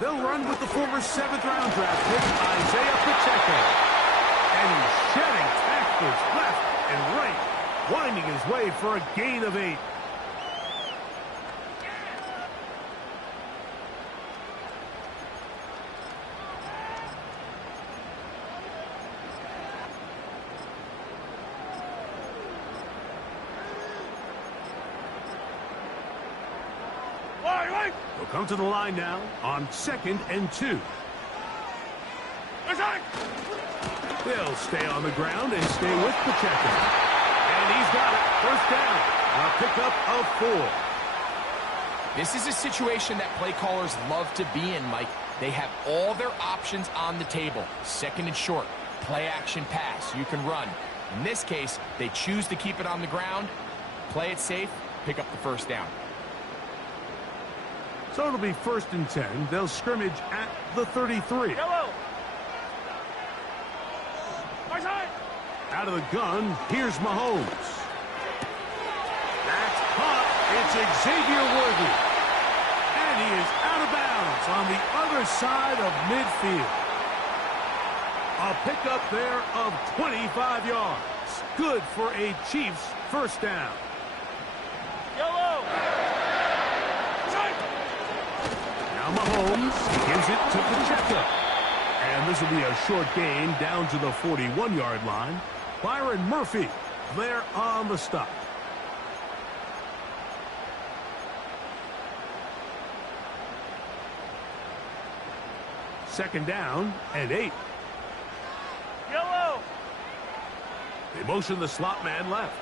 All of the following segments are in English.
They'll run with the former 7th-round draft pick, Isaiah Pacheco. And he's shedding tackles left and right, winding his way for a gain of 8. He'll come to the line now on 2nd and 2. They'll stay on the ground and stay with Pacheco. And he's got it. First down. A pickup of 4. This is a situation that play callers love to be in, Mike. They have all their options on the table. 2nd and short. Play action pass. You can run. In this case, they choose to keep it on the ground, play it safe, pick up the first down. So it'll be 1st and 10. They'll scrimmage at the 33. Yellow. Out of the gun, here's Mahomes. That's caught. It's Xavier Worthy. And he is out of bounds on the other side of midfield. A pickup there of 25 yards. Good for a Chiefs first down. Yellow. Now Mahomes gives it to Pacheco. And this will be a short gain down to the 41-yard line. Byron Murphy there on the stop. Second down and 8. Yellow. They motion the slot man left.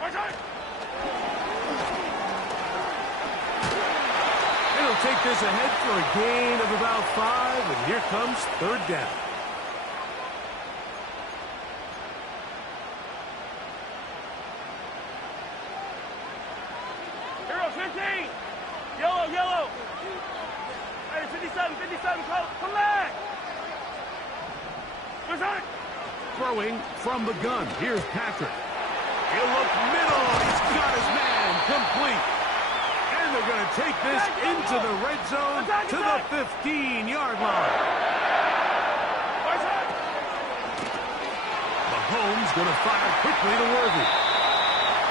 He'll take this ahead for a gain of about 5, and here comes 3rd down. Hero 15. Yellow, yellow. Hey, 57, 57, come back. Throwing from the gun. Here's Patrick. He'll look middle. He's got his man complete. And they're going to take this into the red zone to the 15-yard line. Mahomes going to fire quickly to Worthy.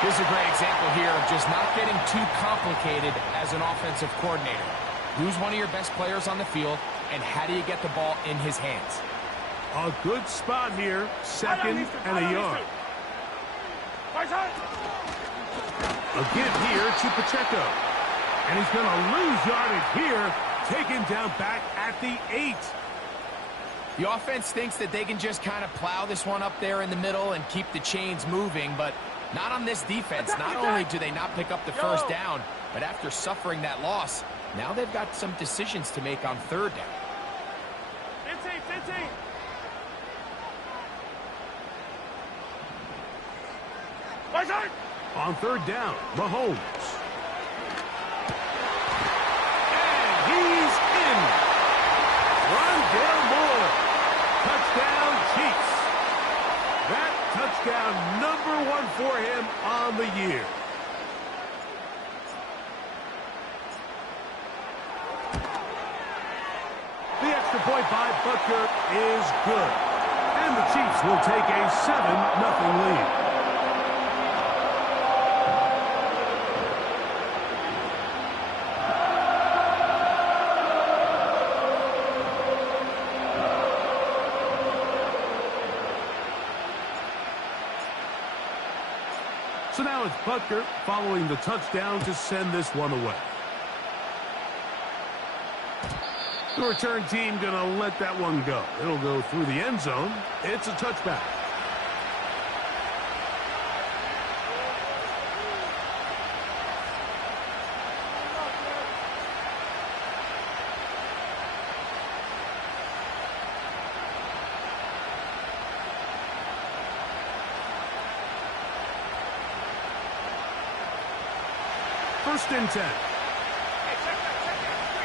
Here's a great example here of just not getting too complicated as an offensive coordinator. Who's one of your best players on the field, and how do you get the ball in his hands? A good spot here, 2nd and a yard. A give here to Pacheco. And he's going to lose yardage here, taken down back at the 8. The offense thinks that they can just kind of plow this one up there in the middle and keep the chains moving, but not on this defense. Not only do they not pick up the first down, but after suffering that loss, now they've got some decisions to make on 3rd down. 15. On 3rd down, Mahomes. And he's in. Rondale Moore. Touchdown, Chiefs. That touchdown number 1 for him on the year. The extra point by Butker is good. And the Chiefs will take a 7-0 lead. So now it's Butker following the touchdown to send this one away. The return team going to let that one go. It'll go through the end zone. It's a touchback. First and 10. Hey, check that. 3.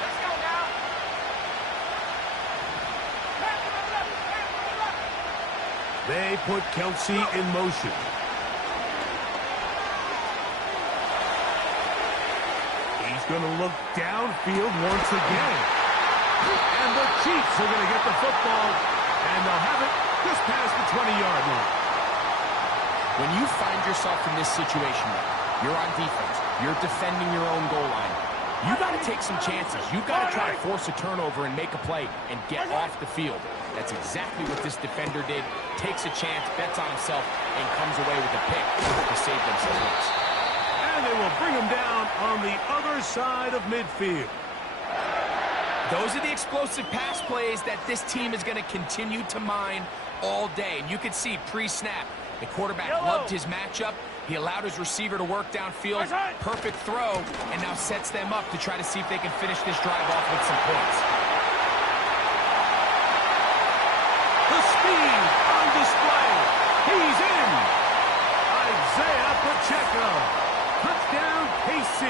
Let's go now. They put Kelsey in motion. He's going to look downfield once again. And the Chiefs are going to get the football, and they'll have it just past the 20-yard line. When you find yourself in this situation, you're on defense, you're defending your own goal line, you got to take some chances. You got to try to force a turnover and make a play and get off the field. That's exactly what this defender did. Takes a chance, bets on himself, and comes away with a pick to save themselves. And they will bring him down on the other side of midfield. Those are the explosive pass plays that this team is going to continue to mine all day. And you can see pre-snap, the quarterback loved his matchup. He allowed his receiver to work downfield. Perfect throw, and now sets them up to try to see if they can finish this drive off with some points. The speed on display. He's in. Isaiah Pacheco. Touchdown, KC.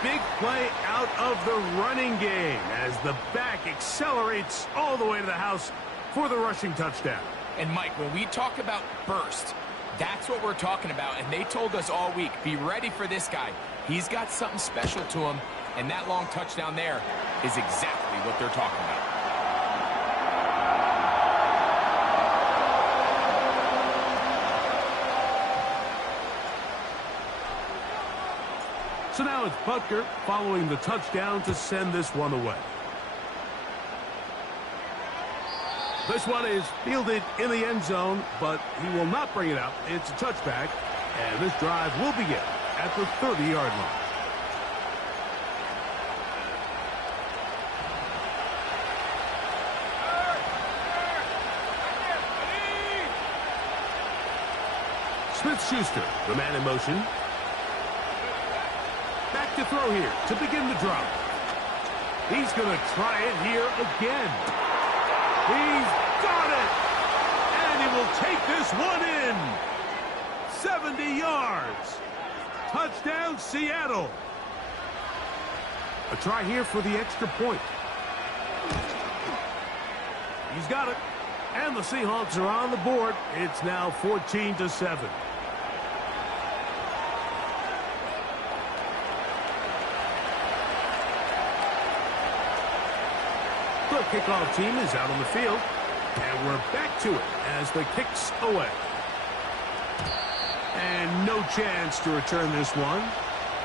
Big play out of the running game as the back accelerates all the way to the house for the rushing touchdown. And Mike, when we talk about burst, that's what we're talking about. And they told us all week, be ready for this guy. He's got something special to him, and that long touchdown there is exactly what they're talking about. So now it's Butker following the touchdown to send this one away. This one is fielded in the end zone, but he will not bring it out. It's a touchback, and this drive will begin at the 30-yard line. Smith-Schuster, the man in motion. Back to throw here to begin the drive. He's going to try it here again. He's got it! And he will take this one in. 70 yards. Touchdown, Seattle. A try here for the extra point. He's got it. And the Seahawks are on the board. It's now 14-7. The kickoff team is out on the field, and we're back to it as the kick's away. And no chance to return this one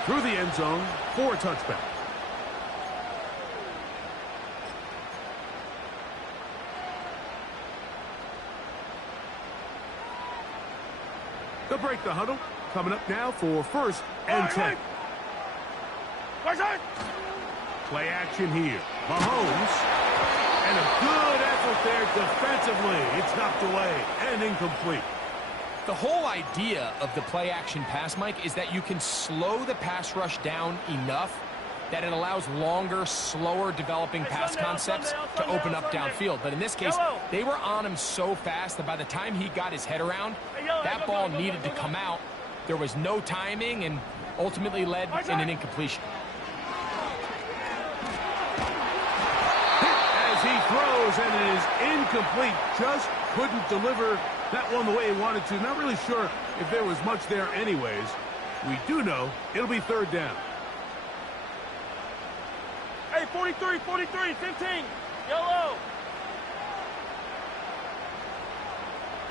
through the end zone for a touchback. They'll break the huddle. Coming up now for 1st and 10. Play action here. Mahomes. And a good effort there defensively. It's knocked away and incomplete. The whole idea of the play-action pass, Mike, is that you can slow the pass rush down enough that it allows longer, slower developing pass concepts to open up downfield. But in this case, they were on him so fast that by the time he got his head around, that ball needed to come out. There was no timing and ultimately led in an incompletion. He throws, and it is incomplete. Just couldn't deliver that one the way he wanted to. Not really sure if there was much there anyways. We do know it'll be 3rd down. Hey, 43, 15. Yellow.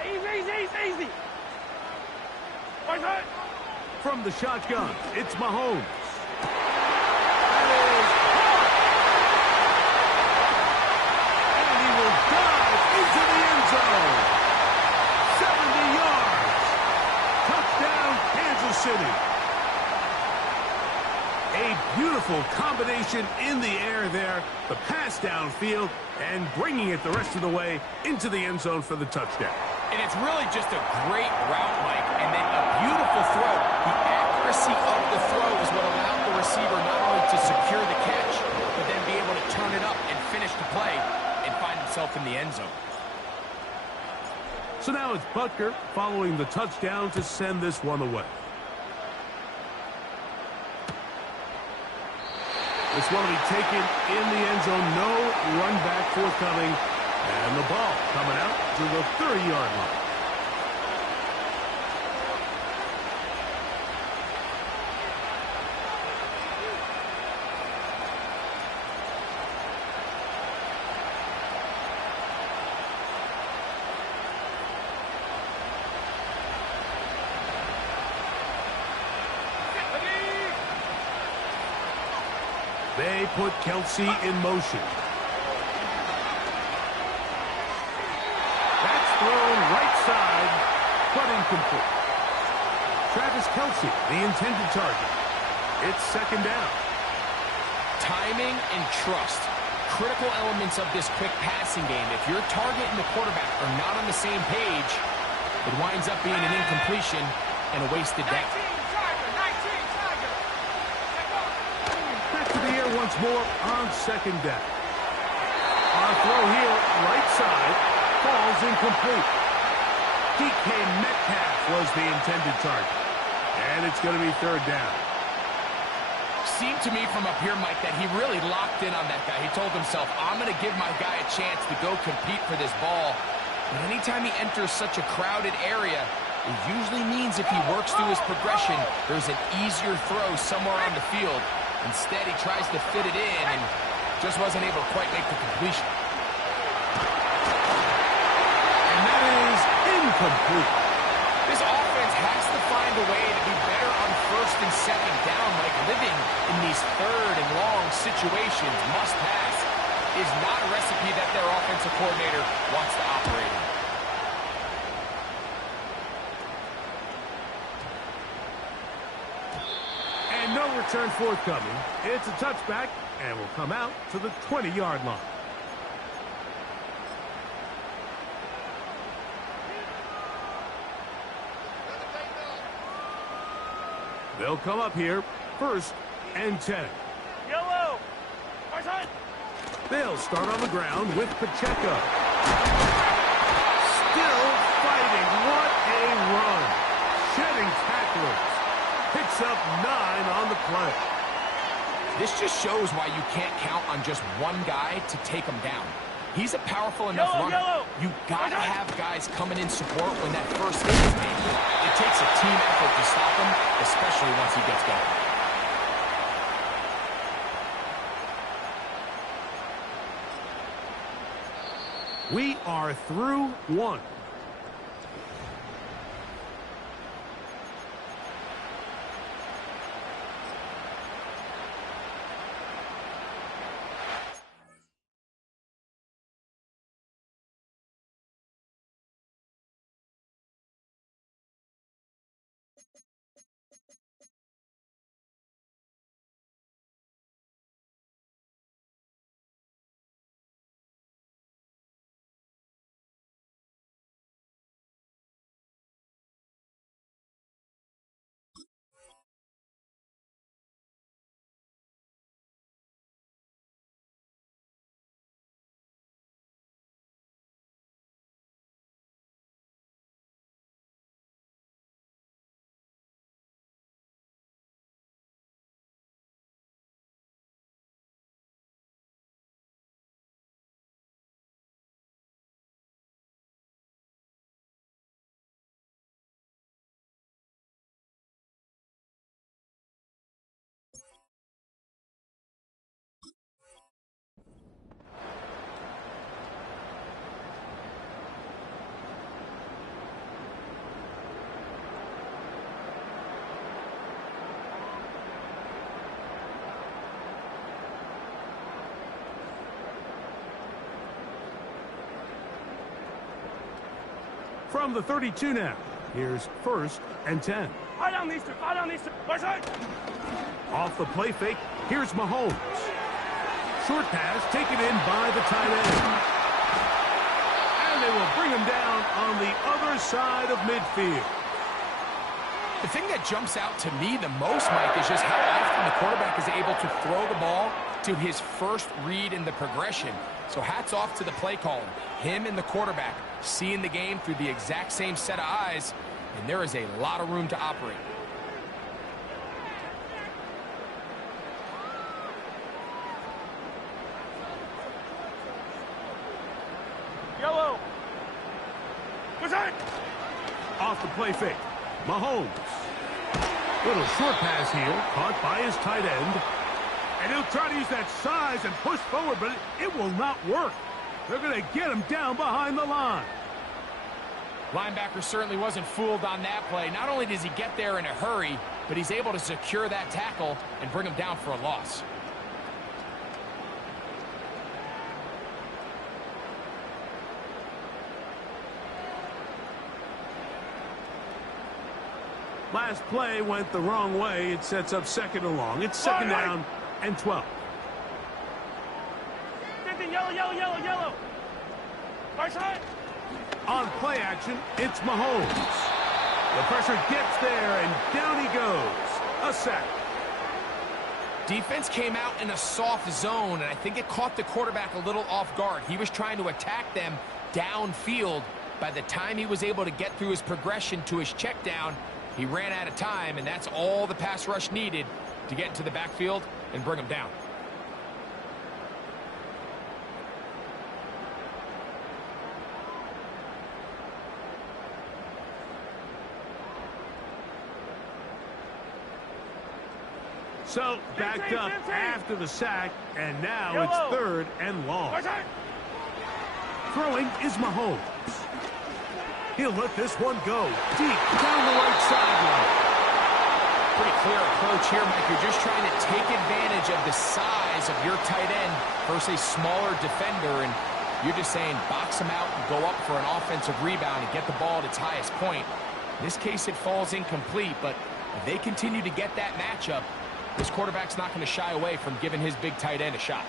Easy. From the shotgun, it's Mahomes. Into the end zone. 70 yards. Touchdown, Kansas City. A beautiful combination in the air there. The pass downfield and bringing it the rest of the way into the end zone for the touchdown. And it's really just a great route, Mike, and then a beautiful throw. The accuracy of the throw is what allowed the receiver not only to secure the catch, but then be able to turn it up and finish the play and find himself in the end zone. So now it's Butker following the touchdown to send this one away. This one will be taken in the end zone. No run back forthcoming. And the ball coming out to the 30-yard line. They put Kelsey in motion. That's thrown right side, but incomplete. Travis Kelsey, the intended target. It's second down. Timing and trust. Critical elements of this quick passing game. If your target and the quarterback are not on the same page, it winds up being an incompletion and a wasted down. 19 Tiger. Back to the air once more on second down. On throw here, right side, falls incomplete. DK Metcalf was the intended target. And it's going to be third down. Seemed to me from up here, Mike, that he really locked in on that guy. He told himself, I'm going to give my guy a chance to go compete for this ball. But anytime he enters such a crowded area, it usually means if he works through his progression, there's an easier throw somewhere on the field. Instead, he tries to fit it in and just wasn't able to quite make the completion. And that is incomplete. This offense has to find a way to be better on first and second down, like living in these third and long situations, must pass, is not a recipe that their offensive coordinator wants to operate in. And no return forthcoming. It's a touchback and will come out to the 20-yard line. They'll come up here, first and 10. Yellow. They'll start on the ground with Pacheco. Still fighting. What a run. Shedding tacklers. Picks up 9 on the play. This just shows why you can't count on just one guy to take him down. He's a powerful enough runner. You gotta have guys coming in support when that first hit is made. It takes a team effort to stop him, especially once he gets going. We are through one. From the 32 now, here's first and 10. Off the play fake, here's Mahomes. Short pass taken in by the tight end. And they will bring him down on the other side of midfield. The thing that jumps out to me the most, Mike, is just how often the quarterback is able to throw the ball to his first read in the progression. So hats off to the play caller. Him and the quarterback seeing the game through the exact same set of eyes, and there is a lot of room to operate. Yellow. Off the play fake, Mahomes. Little short pass here, caught by his tight end. And he'll try to use that size and push forward, but it will not work. They're going to get him down behind the line. Linebacker certainly wasn't fooled on that play. Not only does he get there in a hurry, but he's able to secure that tackle and bring him down for a loss. Last play went the wrong way. It sets up second and long. It's second down and 12. Yellow, yellow, yellow, yellow. Right side. On play action, it's Mahomes. The pressure gets there, and down he goes. A sack. Defense came out in a soft zone, and I think it caught the quarterback a little off guard. He was trying to attack them downfield. By the time he was able to get through his progression to his check down, he ran out of time, and that's all the pass rush needed to get into the backfield and bring him down. So, backed up after the sack, and now it's third and long. Throwing is Mahomes. He'll let this one go deep down the right sideline. Pretty clear approach here, Mike. You're just trying to take advantage of the size of your tight end versus a smaller defender, and you're just saying box him out and go up for an offensive rebound and get the ball at its highest point. In this case, it falls incomplete, but if they continue to get that matchup, this quarterback's not going to shy away from giving his big tight end a shot.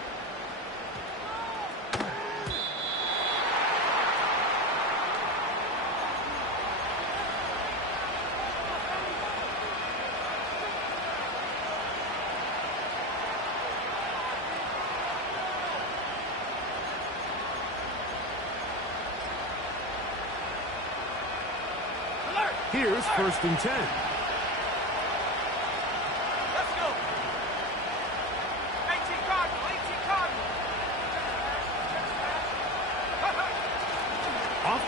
Here's first and 10.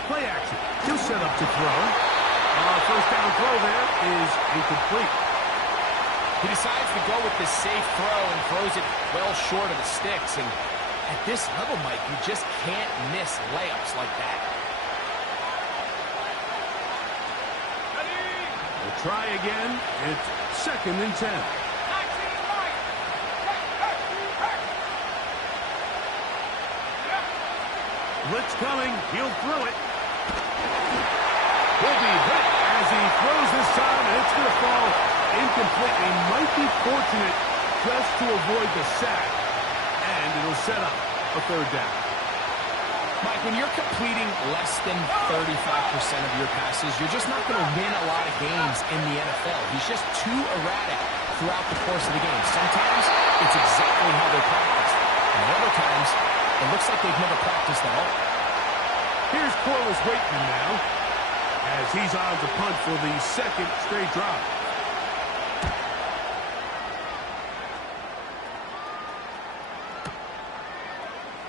Play action. He'll set up to throw. First down throw there is incomplete. He decides to go with this safe throw and throws it well short of the sticks. And at this level, Mike, you just can't miss layups like that. We'll try again. It's second and 10. Blitz coming. He'll throw it. Will be hit as he throws this time, and it's going to fall incomplete. He might be fortunate just to avoid the sack, and it'll set up a third down. Mike, when you're completing less than 35% of your passes, you're just not going to win a lot of games in the NFL. He's just too erratic throughout the course of the game. Sometimes it's exactly how they practice, and other times it looks like they've never practiced at all. Here's Corliss Waitman now, as he's on to punt for the second straight drive.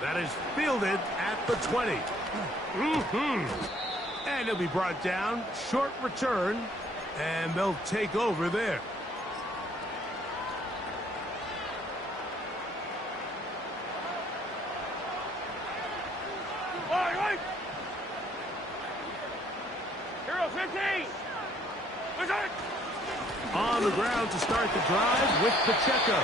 That is fielded at the 20. And he'll be brought down. Short return, and they'll take over there. On the ground to start the drive with Pacheco.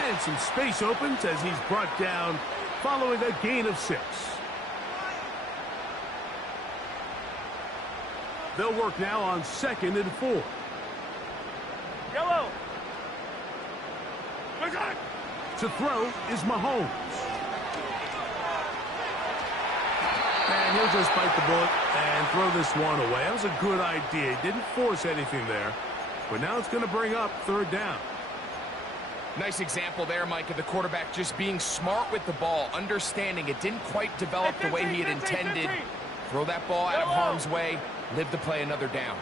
And some space opens as he's brought down following a gain of 6. They'll work now on second and 4. Yellow. To throw is Mahomes. And he'll just bite the bullet and throw this one away. That was a good idea. He didn't force anything there. But now it's going to bring up third down. Nice example there, Mike, of the quarterback just being smart with the ball, understanding it didn't quite develop the way he had intended. Throw that ball out of harm's way, live to play another down.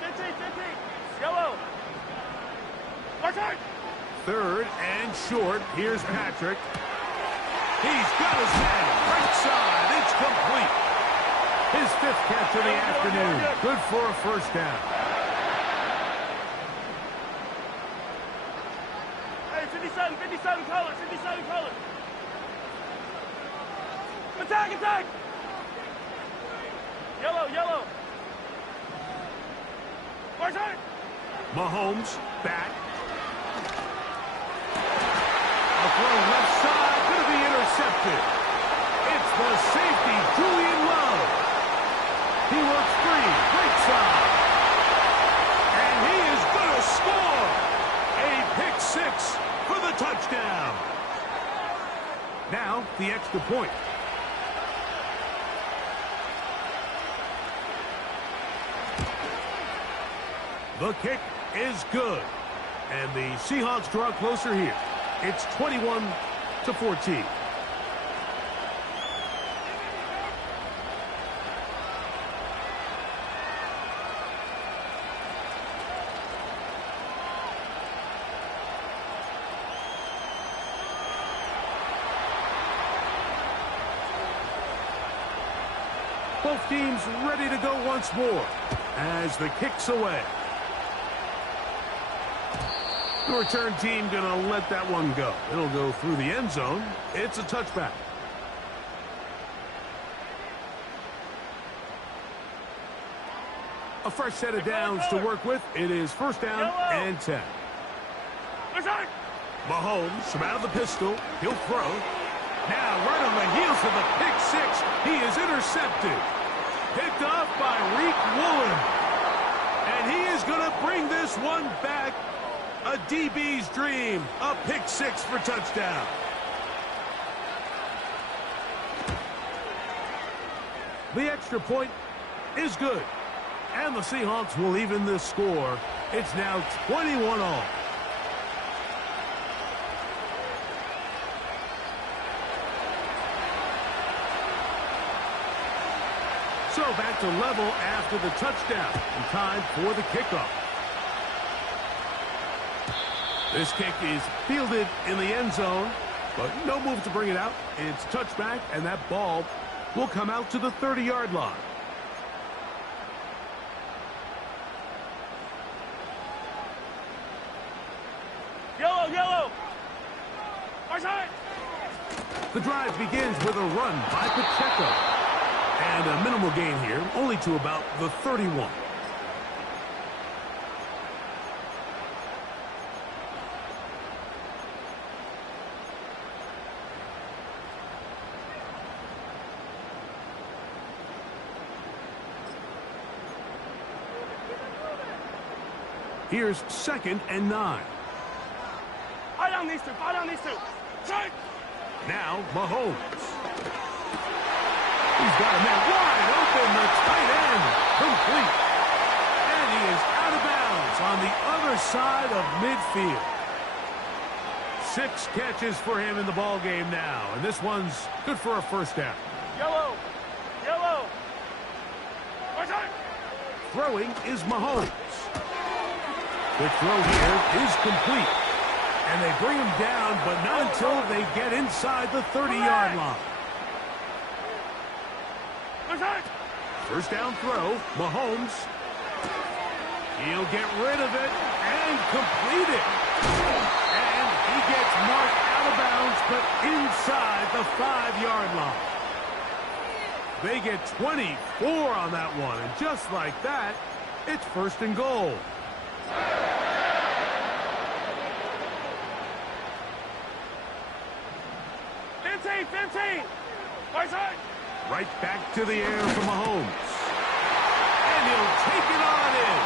15. Yellow. Third and short. Here's Patrick. He's got his man. Right side. It's complete. His 5th catch of the afternoon. Good for a first down. Hey, 57 color. Attack. Yellow. Mahomes back. A throw left side. Going to be intercepted. It's the safety, Julian Love. He works free. Right side. the extra point. The kick is good. And the Seahawks draw closer here. It's 21-14. Both teams ready to go once more as the kick's away. The return team going to let that one go. It'll go through the end zone. It's a touchback. A fresh set of downs to work with. It is first down and 10. Mahomes from out of the pistol. He'll throw. Now right on the heels of the pick six. He is intercepted. Picked off by Reek Woolen. And he is going to bring this one back. A DB's dream. A pick six for touchdown. The extra point is good. And the Seahawks will even this score. It's now 21-all. So back to level after the touchdown. And time for the kickoff. This kick is fielded in the end zone, but no move to bring it out. It's touchback, and that ball will come out to the 30-yard line. Yellow, yellow. The drive begins with a run by Pacheco. And a minimal gain here, only to about the 31. Here's 2nd and 9. Fight on these two. Fight on these two. Strike. Now Mahomes. He's got a man wide open. The tight end complete. And he is out of bounds on the other side of midfield. 6 catches for him in the ball game now. And this one's good for a first down. Yellow. Yellow. Throwing is Mahomes. The throw here is complete. And they bring him down, but not until they get inside the 30-yard line. First down throw, Mahomes. He'll get rid of it and complete it. And he gets marked out of bounds, but inside the 5-yard line. They get 24 on that one, and just like that, it's first and goal. Right back to the air for Mahomes. And he'll take it on in.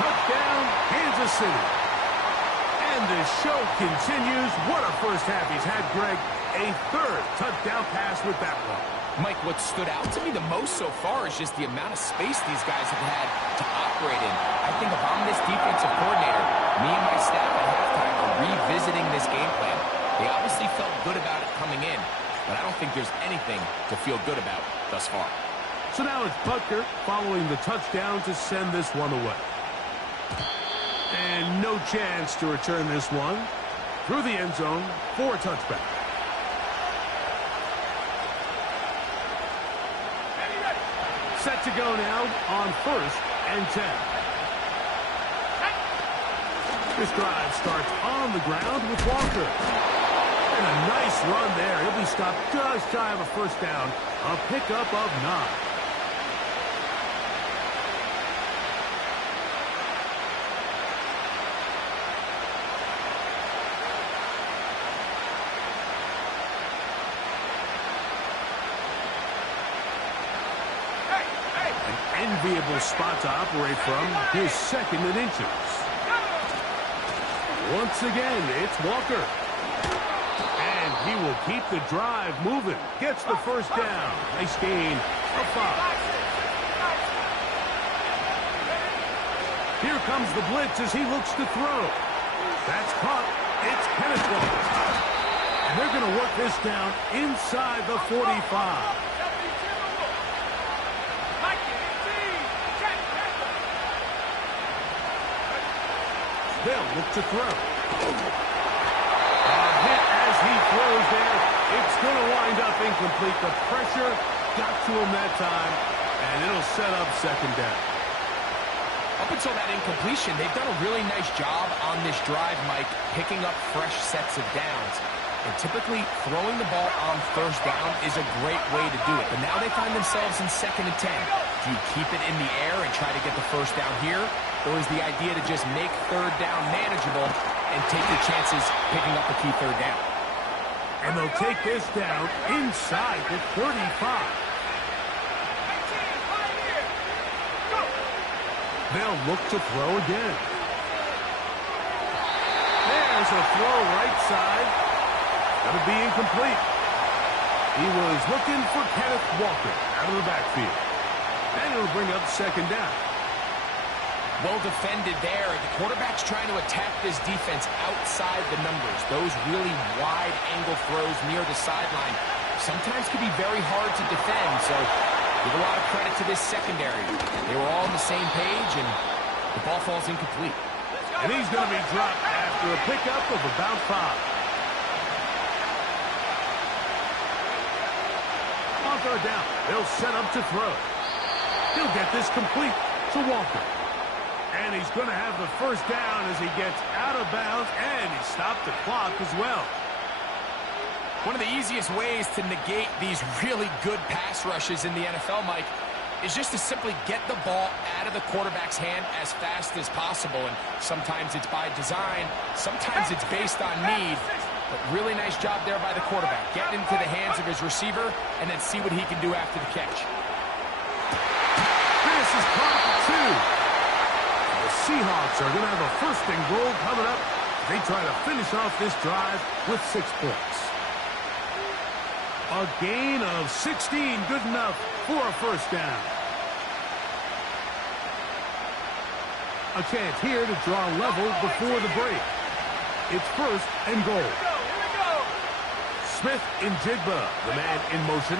Touchdown, Kansas City. And the show continues. What a first half he's had, Greg. A 3rd touchdown pass with that one. Mike, what stood out to me the most so far is just the amount of space these guys have had to operate in. I think if I'm this defensive coordinator, me and my staff at halftime are revisiting this game plan. They obviously felt good about it coming in, but I don't think there's anything to feel good about thus far. So now it's Butker following the touchdown to send this one away. And no chance to return this one through the end zone for a touchback. Set to go now on 1st and 10. This drive starts on the ground with Walker. And a nice run there. He'll be stopped just shy of a first down. A pickup of 9. An enviable spot to operate from. His 2nd and inches. Once again, it's Walker. And He will keep the drive moving. Gets the first down. Nice gain of 5. Here comes the blitz as he looks to throw. That's caught. It's Kenneth Walker. And they're going to work this down inside the 45. They'll look to throw. A hit as he throws there. It's going to wind up incomplete. The pressure got to him that time, and it'll set up second down. Up until that incompletion, they've done a really nice job on this drive, Mike, picking up fresh sets of downs. And typically, throwing the ball on first down is a great way to do it. But now they find themselves in 2nd and 10. Do you keep it in the air and try to get the first down here? Or is the idea to just make 3rd down manageable and take your chances picking up a key 3rd down? And they'll take this down inside the 35. They'll look to throw again. There's a throw right side. Going to be incomplete. He was looking for Kenneth Walker out of the backfield. And it'll bring up second down. Well defended there. The quarterback's trying to attack this defense outside the numbers. Those really wide angle throws near the sideline sometimes can be very hard to defend. So give a lot of credit to this secondary. They were all on the same page, and the ball falls incomplete. And he's going to be dropped after a pickup of about 5. On 3rd down, they'll set up to throw. He'll get this complete to Walker. And he's going to have the first down as he gets out of bounds, and he stopped the clock as well. One of the easiest ways to negate these really good pass rushes in the NFL, Mike, is just to simply get the ball out of the quarterback's hand as fast as possible. And sometimes it's by design, sometimes it's based on need. But really nice job there by the quarterback. Getting into the hands of his receiver and then see what he can do after the catch. This is caught for 2. The Seahawks are going to have a 1st and goal coming up. They try to finish off this drive with 6 points. A gain of 16, good enough for a first down. A chance here to draw level before the break. It's 1st and goal. Smith in Jigba, the man in motion.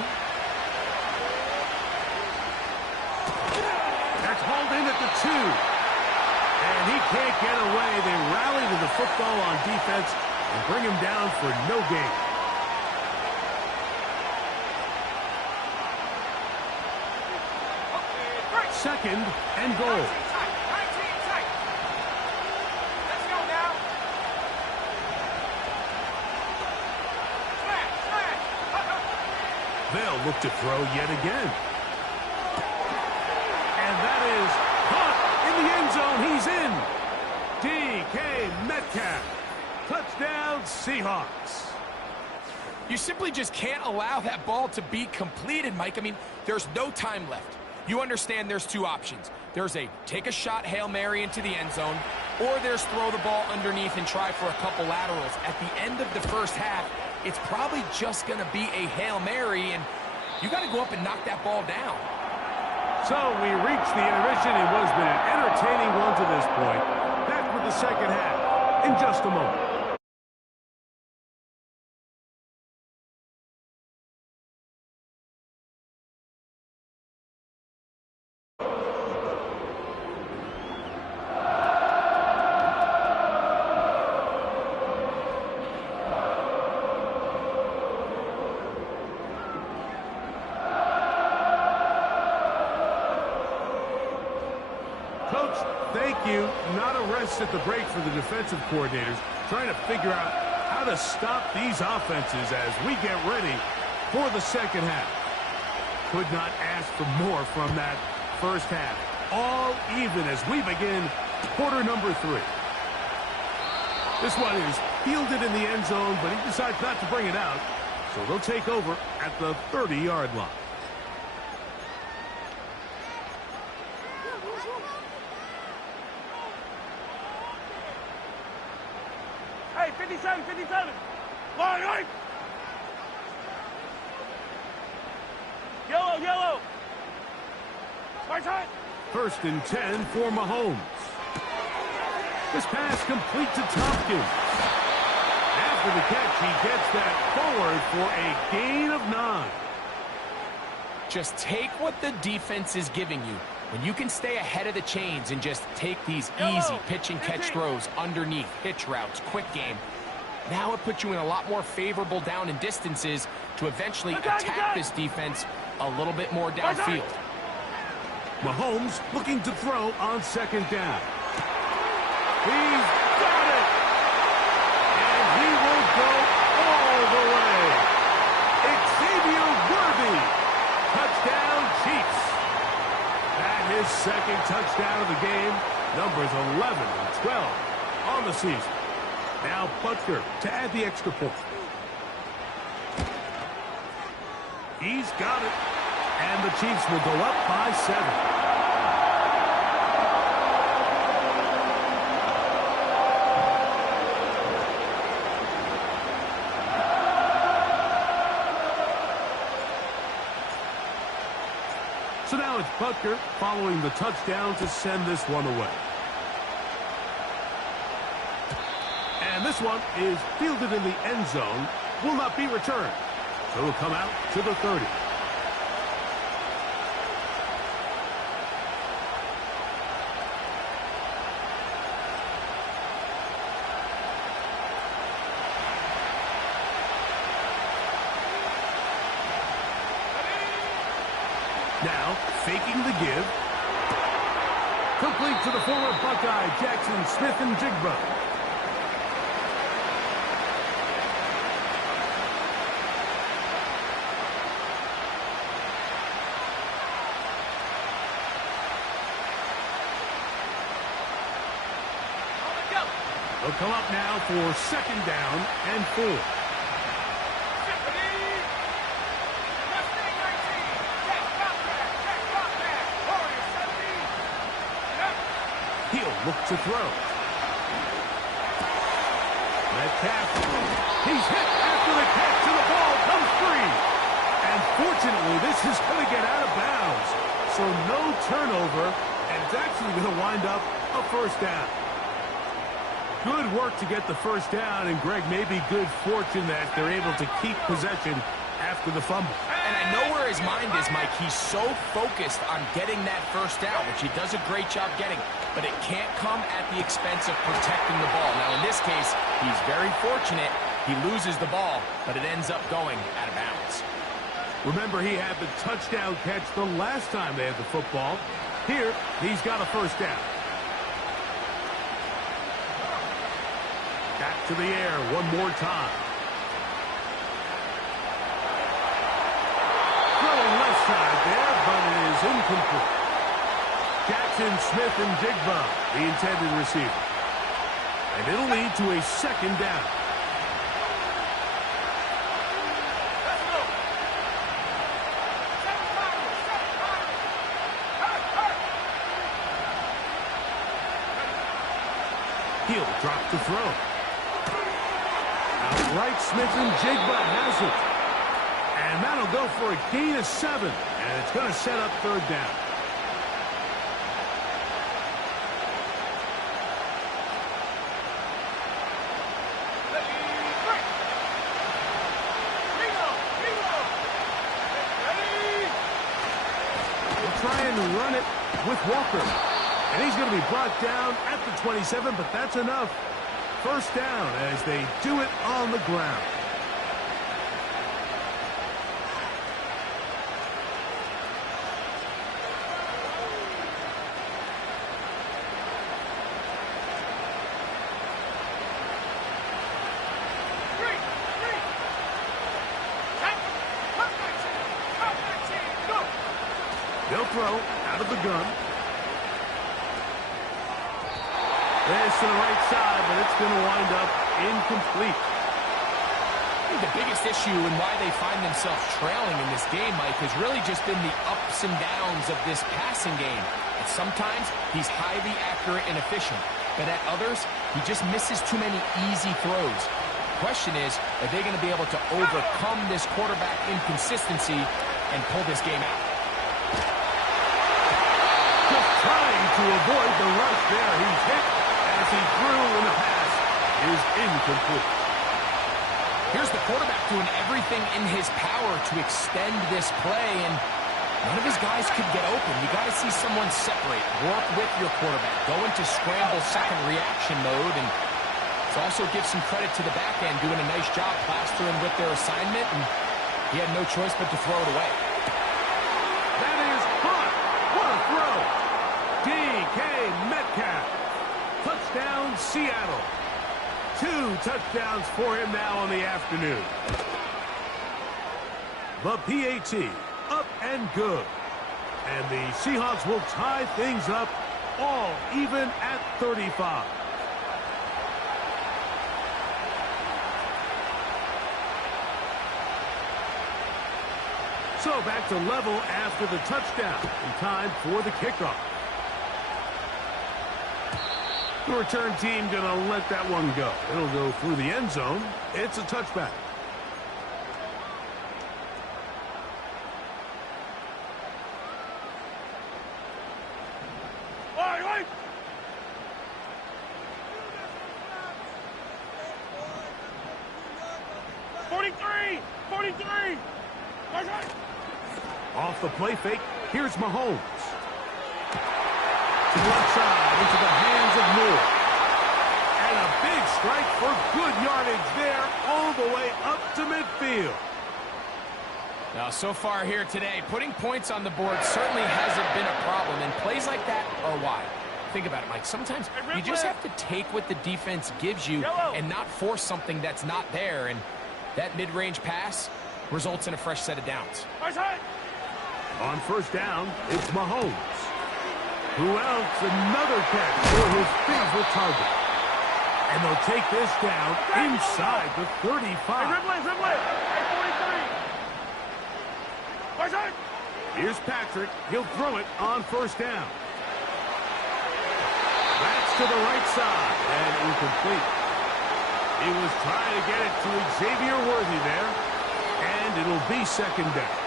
That's hauled in at the 2. And he can't get away. They rally to the football on defense and bring him down for no gain. Second and goal. They'll look to throw yet again. And that is caught in the end zone. He's in. DK Metcalf. Touchdown, Seahawks. You simply just can't allow that ball to be completed, Mike. I mean, there's no time left. You understand there's 2 options. There's a take a shot Hail Mary into the end zone, or there's throw the ball underneath and try for a couple laterals. At the end of the first half, it's probably just going to be a Hail Mary, and you got to go up and knock that ball down. So we reach the intermission. It was been an entertaining one to this point. Back with the second half in just a moment. Coach, thank you. Not a rest at the break for the defensive coordinators, trying to figure out how to stop these offenses as we get ready for the second half. Could not ask for more from that first half. All even as we begin quarter number 3. This one is fielded in the end zone, but he decides not to bring it out. So they'll take over at the 30-yard line. Hey, 57, 57. Line, right. Yellow, yellow. First and 10 for Mahomes. This pass complete to Tompkins. After the catch, he gets that forward for a gain of 9. Just take what the defense is giving you. When you can stay ahead of the chains and just take these easy pitch and catch throws underneath, hitch routes, quick game, now it puts you in a lot more favorable down and distances to eventually attack this defense a little bit more downfield. Mahomes looking to throw on second down. He's got it! And he will go all the way. Xavier Worthy. Touchdown, Chiefs. And his second touchdown of the game. Numbers 11 and 12 on the season. Now Butker to add the extra point. He's got it. And the Chiefs will go up by 7. So now it's Butker following the touchdown to send this one away. And this one is fielded in the end zone. Will not be returned. So it'll come out to the 30. Now, faking the give. Complete to the former Buckeye, Jackson Smith and Jigba. They'll come up now for second down and 4. Look to throw. Metcalf. He's hit after the catch, and the ball comes free. And fortunately, this is going to get out of bounds. So no turnover, and it's actually going to wind up a first down. Good work to get the first down, and Greg, maybe good fortune that they're able to keep possession after the fumble. And I know where his mind is, Mike. He's so focused on getting that first down, which he does a great job getting. But it can't come at the expense of protecting the ball. Now, in this case, he's very fortunate. He loses the ball, but it ends up going out of bounds. Remember, he had the touchdown catch the last time they had the football. Here, he's got a first down. Back to the air one more time. Throwing left side there, but it is incomplete. Jackson Smith and Jigba, the intended receiver. And it'll lead to a second down. He'll drop to throw. Outright, Smith and Jigba has it. And that'll go for a gain of 7. And it's going to set up third down. Run it with Walker. And he's going to be brought down at the 27, but that's enough. First down as they do it on the ground. They'll throw out of the gun. This to the right side, but it's going to wind up incomplete. I think the biggest issue and why they find themselves trailing in this game, Mike, has really just been the ups and downs of this passing game. And sometimes he's highly accurate and efficient, but at others, he just misses too many easy throws. The question is, are they going to be able to overcome this quarterback inconsistency and pull this game out? Just trying to avoid the rush there. He's hit as he threw, and the pass is incomplete. Here's the quarterback doing everything in his power to extend this play, and none of his guys could get open. You got to see someone separate, work with your quarterback, go into scramble second reaction mode, and also give some credit to the back end, doing a nice job plastering with their assignment, and he had no choice but to throw it away. That is hot. What a throw. DK Metcalf. Touchdown, Seattle. 2 touchdowns for him now on the afternoon. The PAT, up and good. And the Seahawks will tie things up, all even at 35. So back to level after the touchdown, in time for the kickoff. The return team going to let that one go. It'll go through the end zone. It's a touchback. Wait. 43. Off the play fake, here's Mahomes. To the left side, into the hands of Moore. And a big strike for good yardage there, all the way up to midfield. Now, so far here today, putting points on the board certainly hasn't been a problem, and plays like that are why. Think about it, Mike. Sometimes you just have to take what the defense gives you and not force something that's not there, and that mid-range pass results in a fresh set of downs. On first down, it's Mahomes. Who else? Another catch for his favorite target. And they'll take this down inside the 35. Here's Patrick. He'll throw it on first down. That's to the right side and incomplete. He was trying to get it to Xavier Worthy there, and it'll be second down.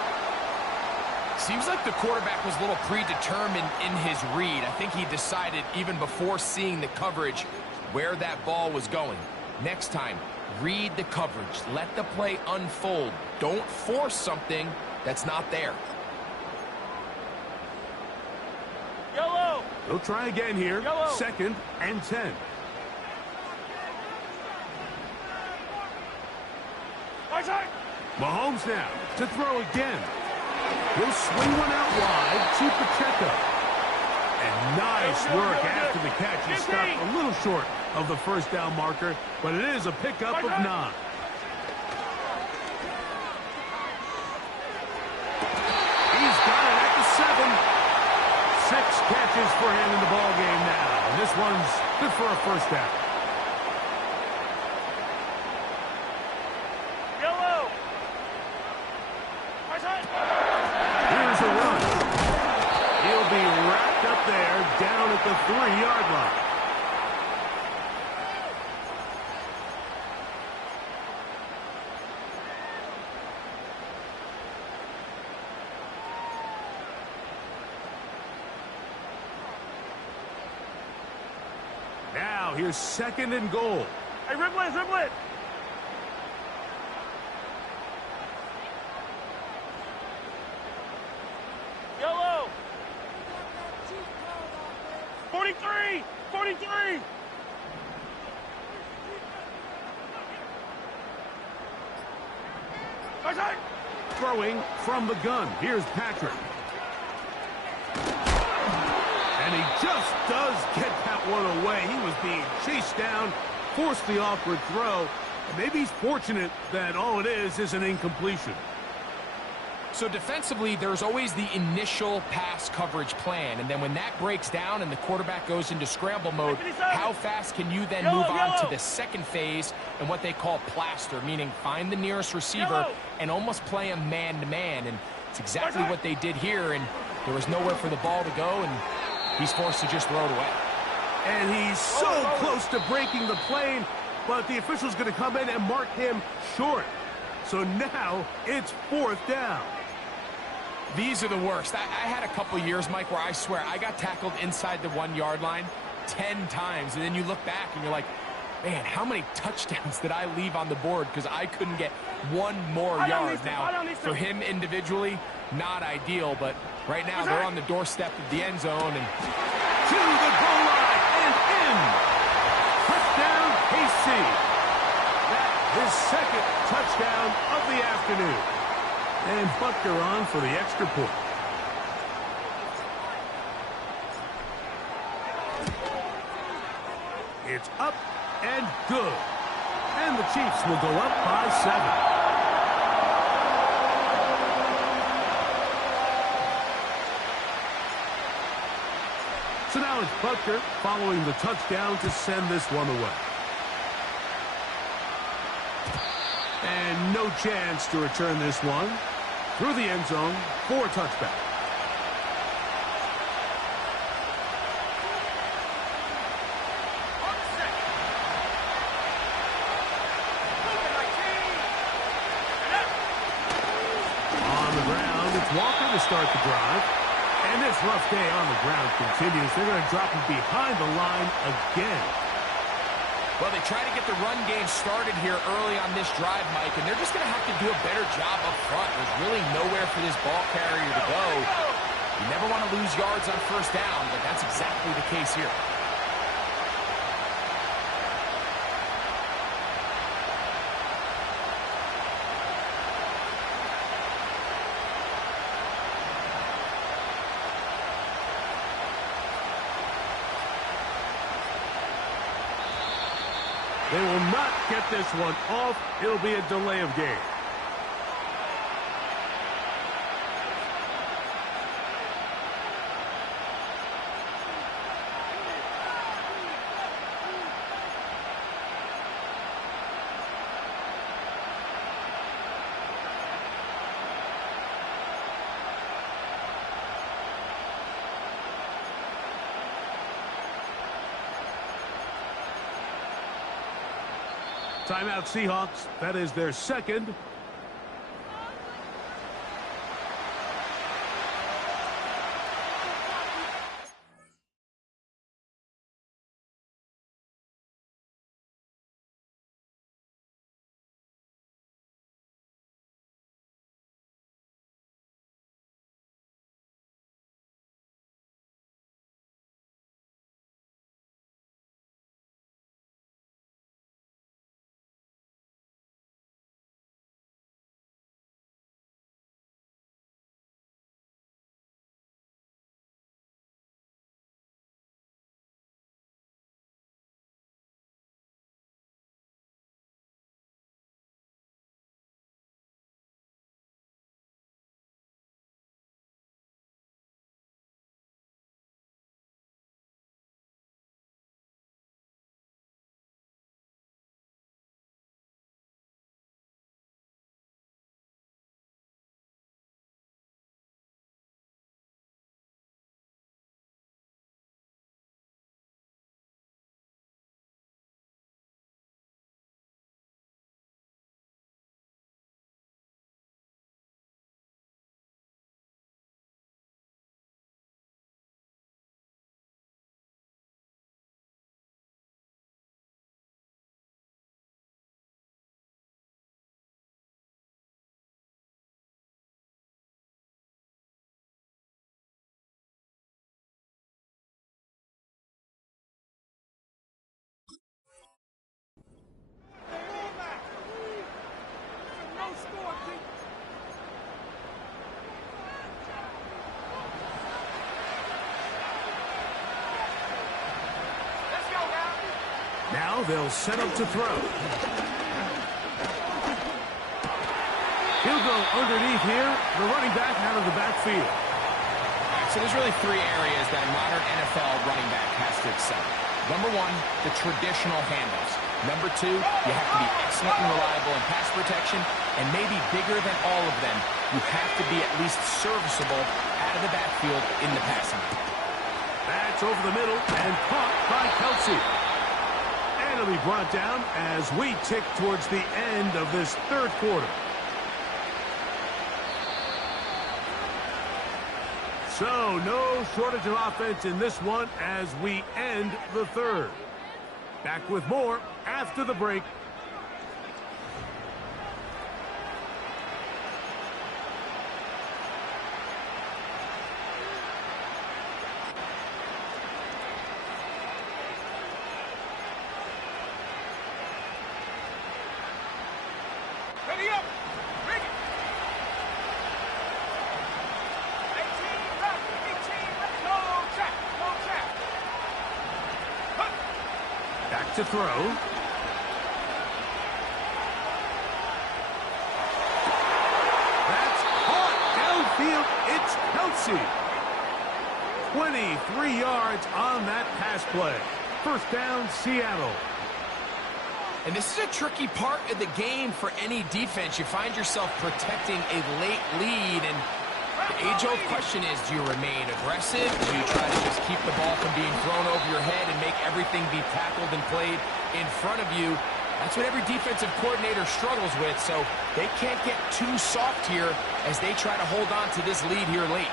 Seems like the quarterback was a little predetermined in his read. I think he decided even before seeing the coverage where that ball was going. Next time, read the coverage. Let the play unfold. Don't force something that's not there. Yellow. They'll try again here. Yellow. 2nd and 10. Mahomes now to throw again. He'll swing one out wide to Pacheco. And nice work after the catch. He stopped a little short of the first down marker, but it is a pickup of 9. He's got it at the 7. 6 catches for him in the ball game now. And this one's good for a first down. Here's a run. He'll be wrapped up there down at the 3-yard line. Now here's 2nd and goal. Hey, Riblet. Yellow. 43. Throwing from the gun. Here's Patrick. And he just does get that one away. He was being chased down, forced the awkward throw. And maybe he's fortunate that all it is an incompletion. So defensively, there's always the initial pass coverage plan, and then when that breaks down and the quarterback goes into scramble mode, how fast can you then move on to the second phase and what they call plaster, meaning find the nearest receiver and almost play him man-to-man, and it's exactly what they did here, and there was nowhere for the ball to go, and he's forced to just throw it away. And he's so close to breaking the plane, but the official's going to come in and mark him short. So now it's 4th down. These are the worst. I had a couple years, Mike, where I swear I got tackled inside the 1 yard line 10 times. And then you look back and you're like, man, how many touchdowns did I leave on the board because I couldn't get one more yard? Now, for him individually, not ideal, but right now they're on the doorstep of the end zone. And to the goal line and in. Touchdown, KC. That his second touchdown of the afternoon. And Butker on for the extra point. It's up and good. And the Chiefs will go up by 7. So now it's Butker following the touchdown to send this one away. And no chance to return this one through the end zone for a touchback. On the ground, it's Walker to start the drive. And this rough day on the ground continues. They're going to drop him behind the line again. Well, they try to get the run game started here early on this drive, Mike, and they're just going to have to do a better job up front. There's really nowhere for this ball carrier to go. You never want to lose yards on first down, but that's exactly the case here. They will not get this one off. It'll be a delay of game. Timeout Seahawks. That is their second. Now they'll set up to throw. He'll go underneath here. The running back out of the backfield. So there's really three areas that a modern NFL running back has to excel. Number one, the traditional handoffs. Number two, you have to be excellent and reliable in pass protection. And maybe bigger than all of them, you have to be at least serviceable out of the backfield in the passing. That's over the middle and caught by Kelsey. And it'll be brought down as we tick towards the end of this third quarter. So, no shortage of offense in this one as we end the third. Back with more after the break. Ready up! Bring it! 18 left! 18 left! No check! No check! Huh. Back to throw. That's caught downfield. It's Kelsey. 23 yards on that pass play. First down, Seattle. And this is a tricky part of the game for any defense. You find yourself protecting a late lead, and the age-old question is, do you remain aggressive? Do you try to just keep the ball from being thrown over your head and make everything be tackled and played in front of you? That's what every defensive coordinator struggles with, so they can't get too soft here as they try to hold on to this lead here late.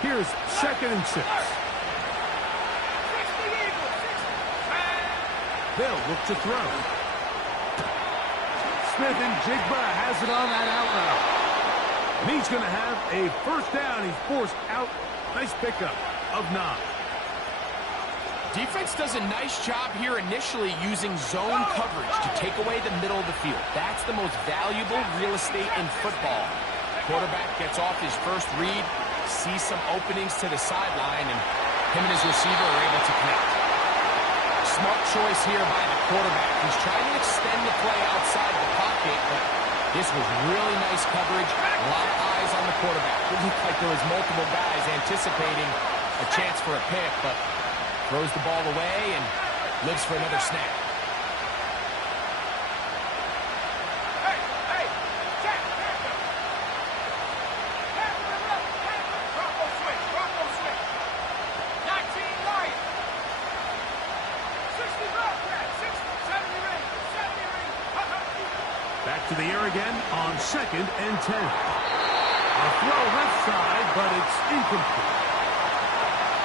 Here's 2nd and 6. They'll look to throw. Smith and Jigba has it on that out route. And he's going to have a first down. He's forced out. Nice pickup of 9. Defense does a nice job here initially using zone coverage to take away the middle of the field. That's the most valuable real estate in football. Quarterback gets off his first read, sees some openings to the sideline, and him and his receiver are able to connect. Smart choice here by the quarterback. He's trying to extend the play outside the pocket, but this was really nice coverage. A lot of eyes on the quarterback. It looked like there was multiple guys anticipating a chance for a pick, but throws the ball away and lives for another snap. Back to the air again on 2nd and 10. A throw left side, but it's incomplete.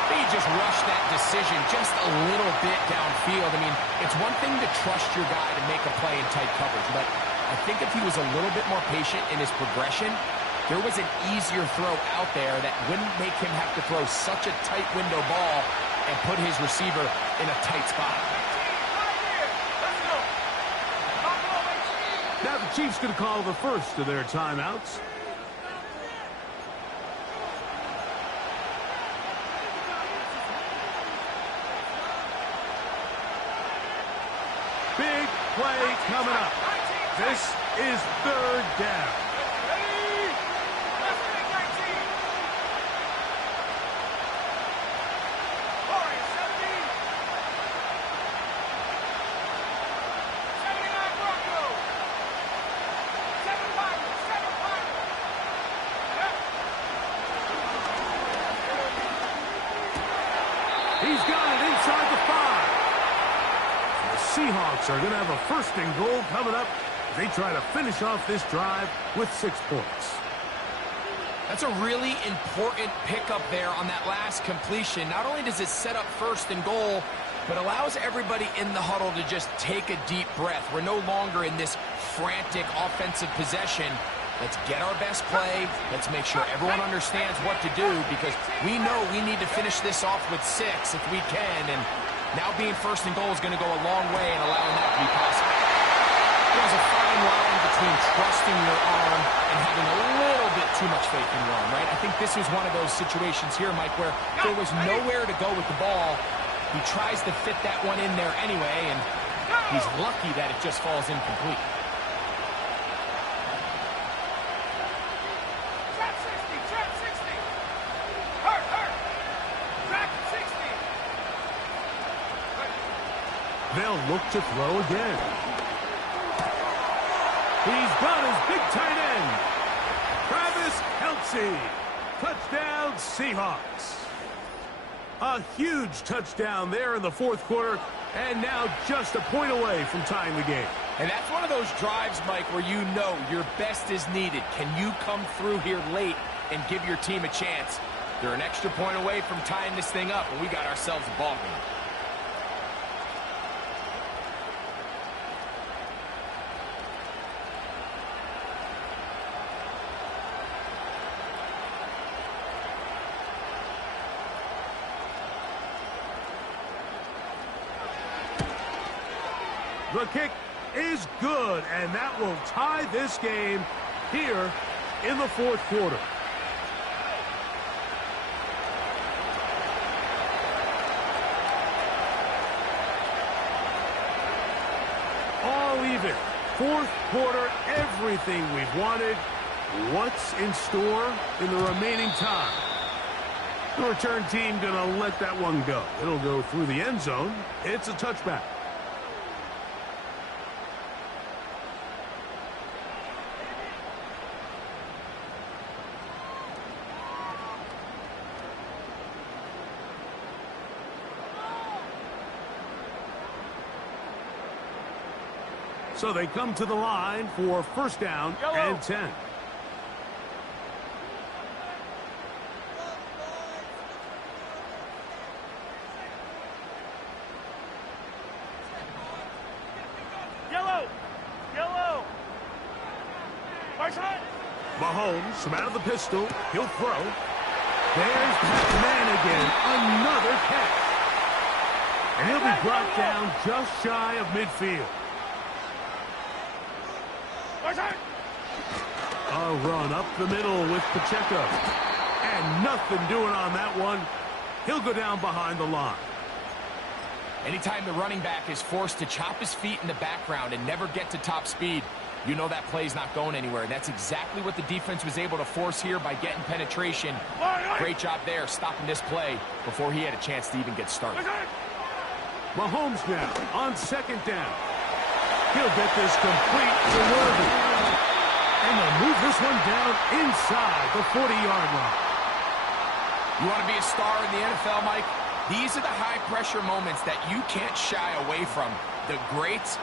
He just rushed that decision just a little bit downfield. I mean, it's one thing to trust your guy to make a play in tight coverage, but I think if he was a little bit more patient in his progression, there was an easier throw out there that wouldn't make him have to throw such a tight window ball and put his receiver in a tight spot. Now the Chiefs going to call the first of their timeouts. Big play coming up. This is 3rd down. He's got it inside the 5. The Seahawks are going to have a 1st and goal coming up as they try to finish off this drive with 6 points. That's a really important pickup there on that last completion. Not only does it set up 1st and goal, but allows everybody in the huddle to just take a deep breath. We're no longer in this frantic offensive possession. Let's get our best play. Let's make sure everyone understands what to do because we know we need to finish this off with 6 if we can. And now being 1st and goal is going to go a long way in allowing that to be possible. There's a fine line between trusting your arm and having a little bit too much faith in your arm, right? I think this was one of those situations here, Mike, where there was nowhere to go with the ball. He tries to fit that one in there anyway, and he's lucky that it just falls incomplete. They'll look to throw again. He's got his big tight end. Travis Kelce. Touchdown, Seahawks. A huge touchdown there in the 4th quarter, and now just a point away from tying the game. And that's one of those drives, Mike, where you know your best is needed. Can you come through here late and give your team a chance? They're an extra point away from tying this thing up, and we got ourselves a ball game. The kick is good, and that will tie this game here in the fourth quarter. All even. Fourth quarter, everything we've wanted. What's in store in the remaining time? The return team going to let that one go. It'll go through the end zone. It's a touchback. So they come to the line for first down and 10. Yellow! Mahomes from out of the pistol. He'll throw. There's that man again. Another catch. And he'll be brought down just shy of midfield. A run up the middle with Pacheco. And nothing doing on that one. He'll go down behind the line. Anytime the running back is forced to chop his feet in the background and never get to top speed, you know that play's not going anywhere. That's exactly what the defense was able to force here by getting penetration. Great job there stopping this play before he had a chance to even get started. Mahomes now on second down. He'll get this complete to Worthy. And they'll move this one down inside the 40-yard line. You want to be a star in the NFL, Mike? These are the high-pressure moments that you can't shy away from. The greats,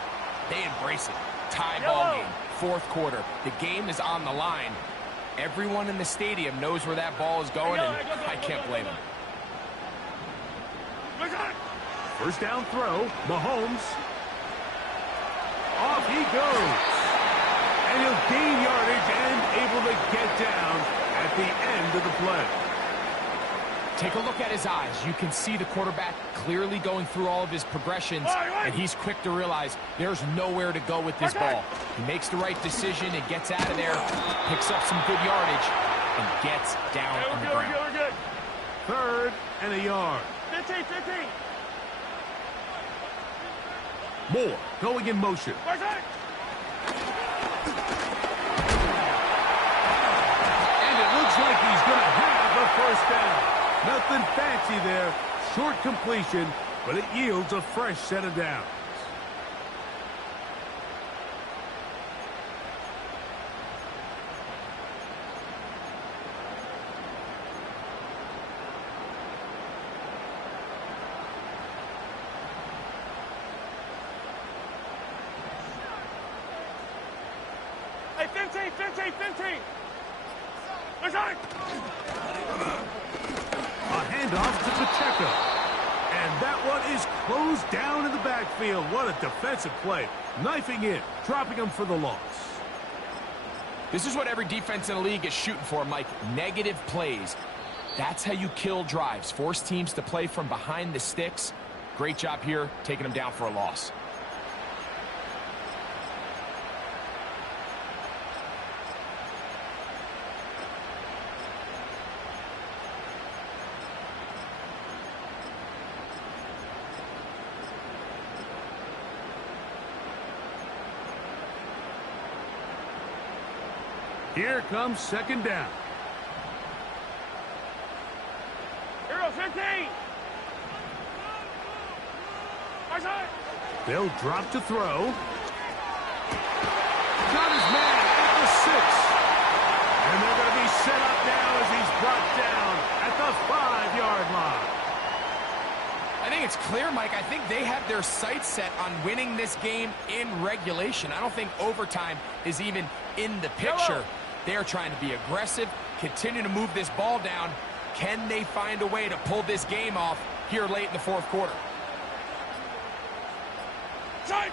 they embrace it. Tie ball game, fourth quarter. The game is on the line. Everyone in the stadium knows where that ball is going, and I can't blame them. First down throw, Mahomes. Off he goes. And he'll gain yardage and able to get down at the end of the play. Take a look at his eyes. You can see the quarterback clearly going through all of his progressions, and he's quick to realize there's nowhere to go with this ball. He makes the right decision and gets out of there, picks up some good yardage, and gets down on the ground. We're good. Third and a yard. 15. Moore going in motion. And it looks like he's going to have the first down. Nothing fancy there. Short completion, but it yields a fresh set of downs. Hey, 15. A handoff to Pacheco. And that one is closed down in the backfield. What a defensive play. Knifing in, dropping him for the loss. This is what every defense in the league is shooting for, Mike. Negative plays. That's how you kill drives. Force teams to play from behind the sticks. Great job here, taking them down for a loss. Here comes second down. Hero 15. They'll drop to throw. Got his man at the 6. And they're going to be set up now as he's brought down at the 5-yard line. I think it's clear, Mike, Mike, I think they have their sights set on winning this game in regulation. I don't think overtime is even in the picture. They are trying to be aggressive, continue to move this ball down. Can they find a way to pull this game off here late in the fourth quarter? That's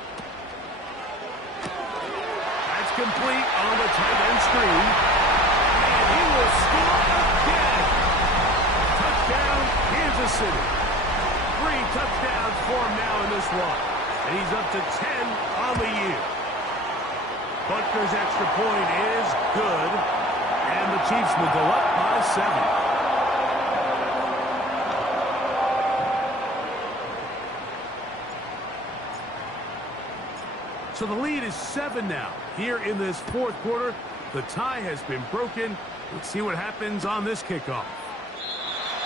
complete on the tight end screen. And he will score again. Touchdown, Kansas City. 3 touchdowns for him now in this one. And he's up to 10 on the year. Butker's extra point is good. And the Chiefs will go up by 7. So the lead is 7 now. Here in this fourth quarter, the tie has been broken. Let's see what happens on this kickoff.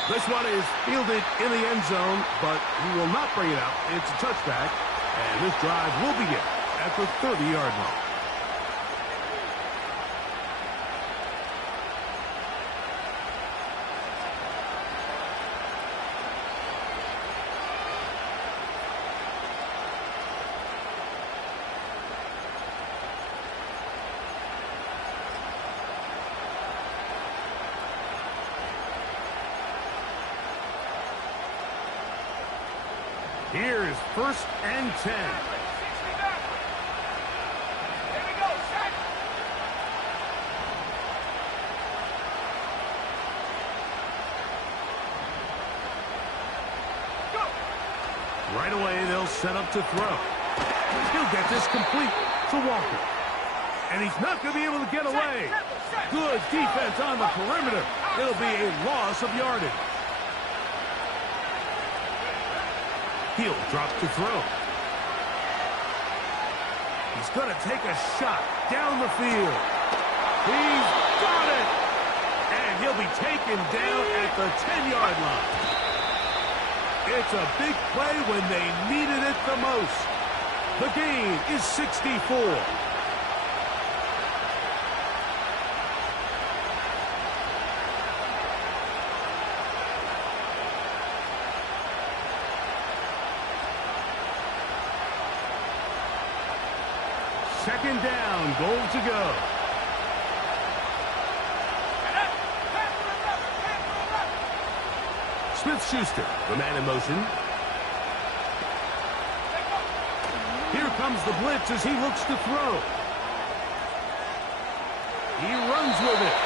This one is fielded in the end zone, but he will not bring it out. It's a touchback, and this drive will begin at the 30-yard line. Here is 1st and 10. Here we go, set. Go. Right away, they'll set up to throw. He'll get this complete to Walker. And he's not going to be able to get away. Good defense on the perimeter. It'll be a loss of yardage. He'll drop to throw. He's going to take a shot down the field. He's got it. And he'll be taken down at the 10-yard line. It's a big play when they needed it the most. The gain is 64. Second down, goal to go. Smith-Schuster, the man in motion. Here comes the blitz as he looks to throw. He runs with it.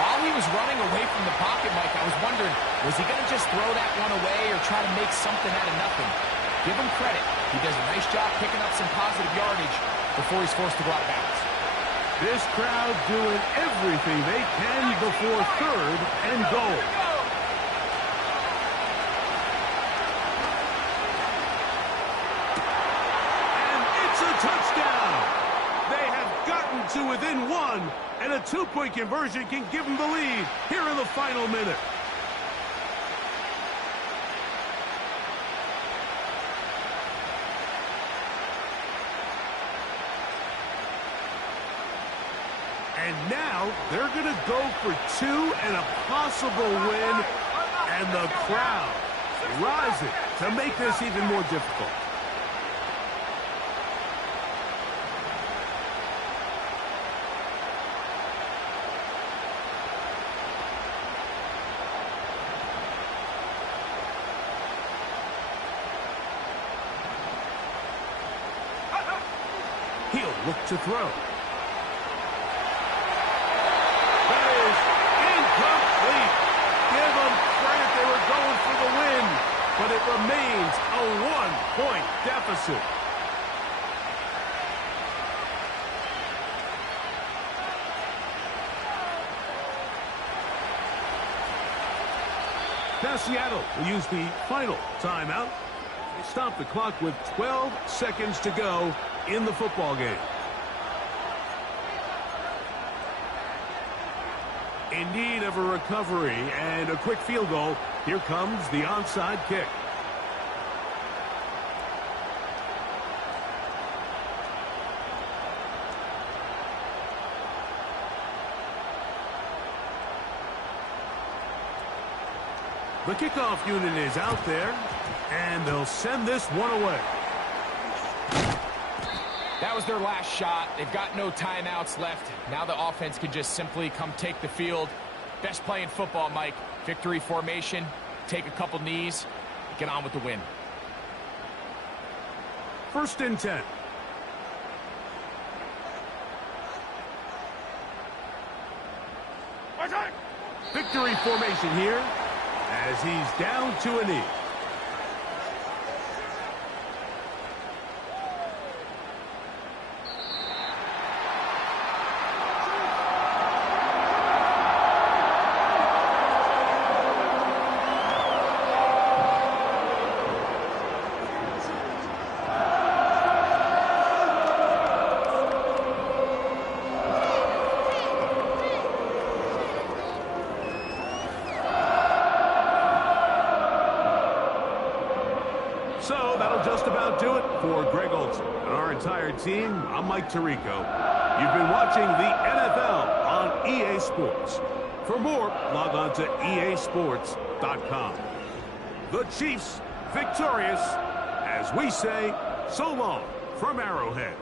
While he was running away from the pocket, Mike, I was wondering, was he going to just throw that one away or try to make something out of nothing? Give him credit. He does a nice job picking up some positive yardage before he's forced to go out of bounds. This crowd doing everything they can before 3rd and goal. And it's a touchdown. They have gotten to within 1, and a 2-point conversion can give them the lead here in the final minute. And now they're going to go for 2 and a possible win. And the crowd rising to make this even more difficult. He'll look to throw. But it remains a 1-point deficit. Now Seattle will use the final timeout. They stop the clock with 12 seconds to go in the football game. In need of a recovery and a quick field goal. Here comes the onside kick. The kickoff unit is out there. And they'll send this one away. That was their last shot. They've got no timeouts left. Now the offense can just simply come take the field. Best play in football, Mike. Victory formation, take a couple knees, get on with the win. 1st and 10. Victory formation here as he's down to a knee. So that'll just about do it for Greg Olson and our entire team. I'm Mike Tirico. You've been watching the NFL on EA Sports. For more, log on to easports.com. The Chiefs victorious as we say so long from Arrowhead.